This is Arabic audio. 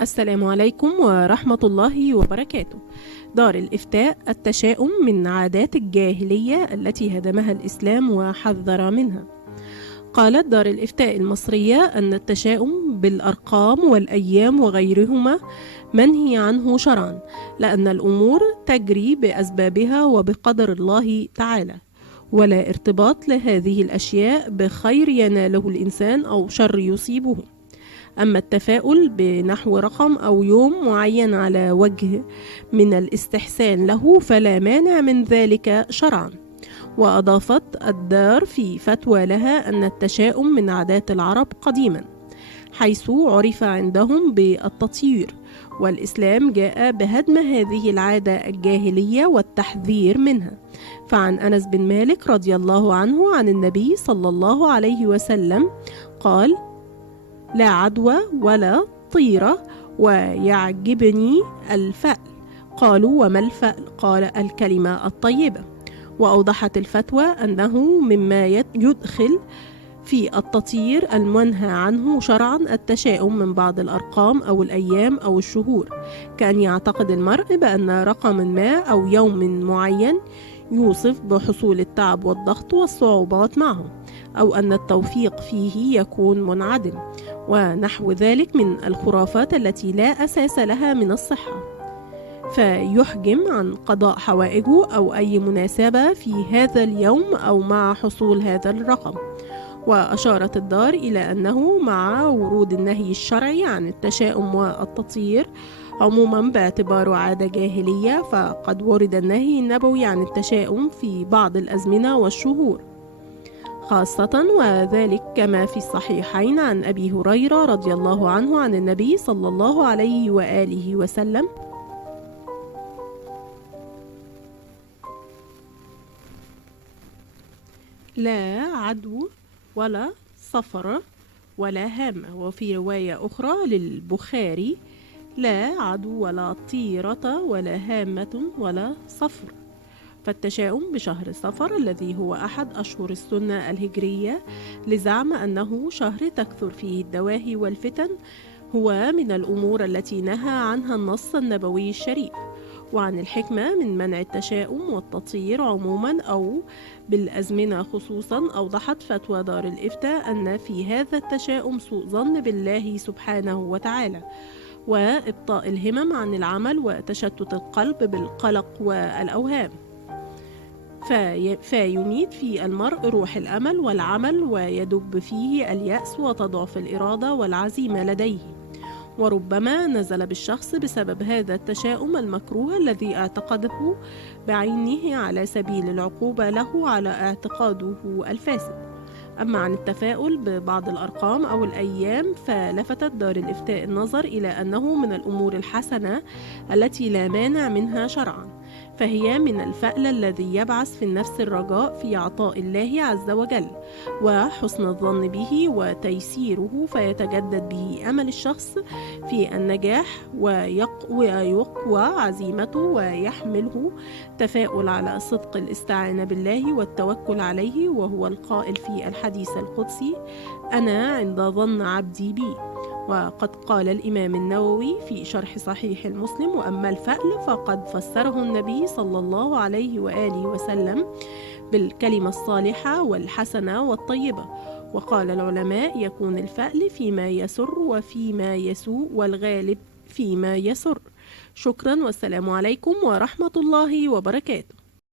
السلام عليكم ورحمة الله وبركاته. دار الإفتاء: التشاؤم من عادات الجاهلية التي هدمها الإسلام وحذر منها. قالت دار الإفتاء المصرية أن التشاؤم بالأرقام والأيام وغيرهما منهي عنه شرعا، لأن الأمور تجري بأسبابها وبقدر الله تعالى، ولا ارتباط لهذه الأشياء بخير يناله الإنسان أو شر يصيبه. أما التفاؤل بنحو رقم أو يوم معين على وجه من الاستحسان له فلا مانع من ذلك شرعا. وأضافت الدار في فتوى لها أن التشاؤم من عادات العرب قديما، حيث عرف عندهم بالتطيير، والإسلام جاء بهدم هذه العادة الجاهلية والتحذير منها. فعن أنس بن مالك رضي الله عنه عن النبي صلى الله عليه وسلم قال: لا عدوى ولا طيرة، ويعجبني الفأل. قالوا: وما الفأل؟ قال: الكلمة الطيبة. وأوضحت الفتوى أنه مما يدخل في التطيير المنهى عنه شرعا التشاؤم من بعض الأرقام أو الأيام أو الشهور، كأن يعتقد المرء بأن رقم ما أو يوم معين يوصف بحصول التعب والضغط والصعوبات معه، أو أن التوفيق فيه يكون منعدم، ونحو ذلك من الخرافات التي لا أساس لها من الصحة، فيحجم عن قضاء حوائجه أو أي مناسبة في هذا اليوم أو مع حصول هذا الرقم. وأشارت الدار إلى أنه مع ورود النهي الشرعي عن التشاؤم والتطيير عموما باعتباره عادة جاهلية، فقد ورد النهي النبوي عن التشاؤم في بعض الأزمنة والشهور خاصة، وذلك كما في الصحيحين عن أبي هريرة رضي الله عنه عن النبي صلى الله عليه وآله وسلم: لا عدو ولا صفر ولا هامة. وفي رواية أخرى للبخاري: لا عدو ولا طيرة ولا هامة ولا صفر. فالتشاؤم بشهر صفر الذي هو أحد أشهر السنة الهجرية لزعم أنه شهر تكثر فيه الدواهي والفتن هو من الأمور التي نهى عنها النص النبوي الشريف. وعن الحكمة من منع التشاؤم والتطير عموما أو بالأزمنة خصوصا، أوضحت فتوى دار الإفتاء أن في هذا التشاؤم سوء ظن بالله سبحانه وتعالى، وإبطاء الهمم عن العمل، وتشتت القلب بالقلق والأوهام، فيميت في المرء روح الأمل والعمل، ويدب فيه اليأس وتضعف الإرادة والعزيمة لديه. وربما نزل بالشخص بسبب هذا التشاؤم المكروه الذي اعتقده بعينه على سبيل العقوبة له على اعتقاده الفاسد. أما عن التفاؤل ببعض الأرقام أو الأيام، فلفتت دار الإفتاء النظر إلى أنه من الأمور الحسنة التي لا مانع منها شرعا، فهي من الفأل الذي يبعث في النفس الرجاء في عطاء الله عز وجل وحسن الظن به وتيسيره، فيتجدد به أمل الشخص في النجاح ويقوى عزيمته، ويحمله تفاؤل على صدق الاستعانة بالله والتوكل عليه، وهو القائل في الحديث القدسي: أنا عند ظن عبدي بي. وقد قال الإمام النووي في شرح صحيح المسلم: وأما الفأل فقد فسره النبي صلى الله عليه وآله وسلم بالكلمة الصالحة والحسنة والطيبة. وقال العلماء: يكون الفأل فيما يسر وفيما يسوء، والغالب فيما يسر. شكرا، والسلام عليكم ورحمة الله وبركاته.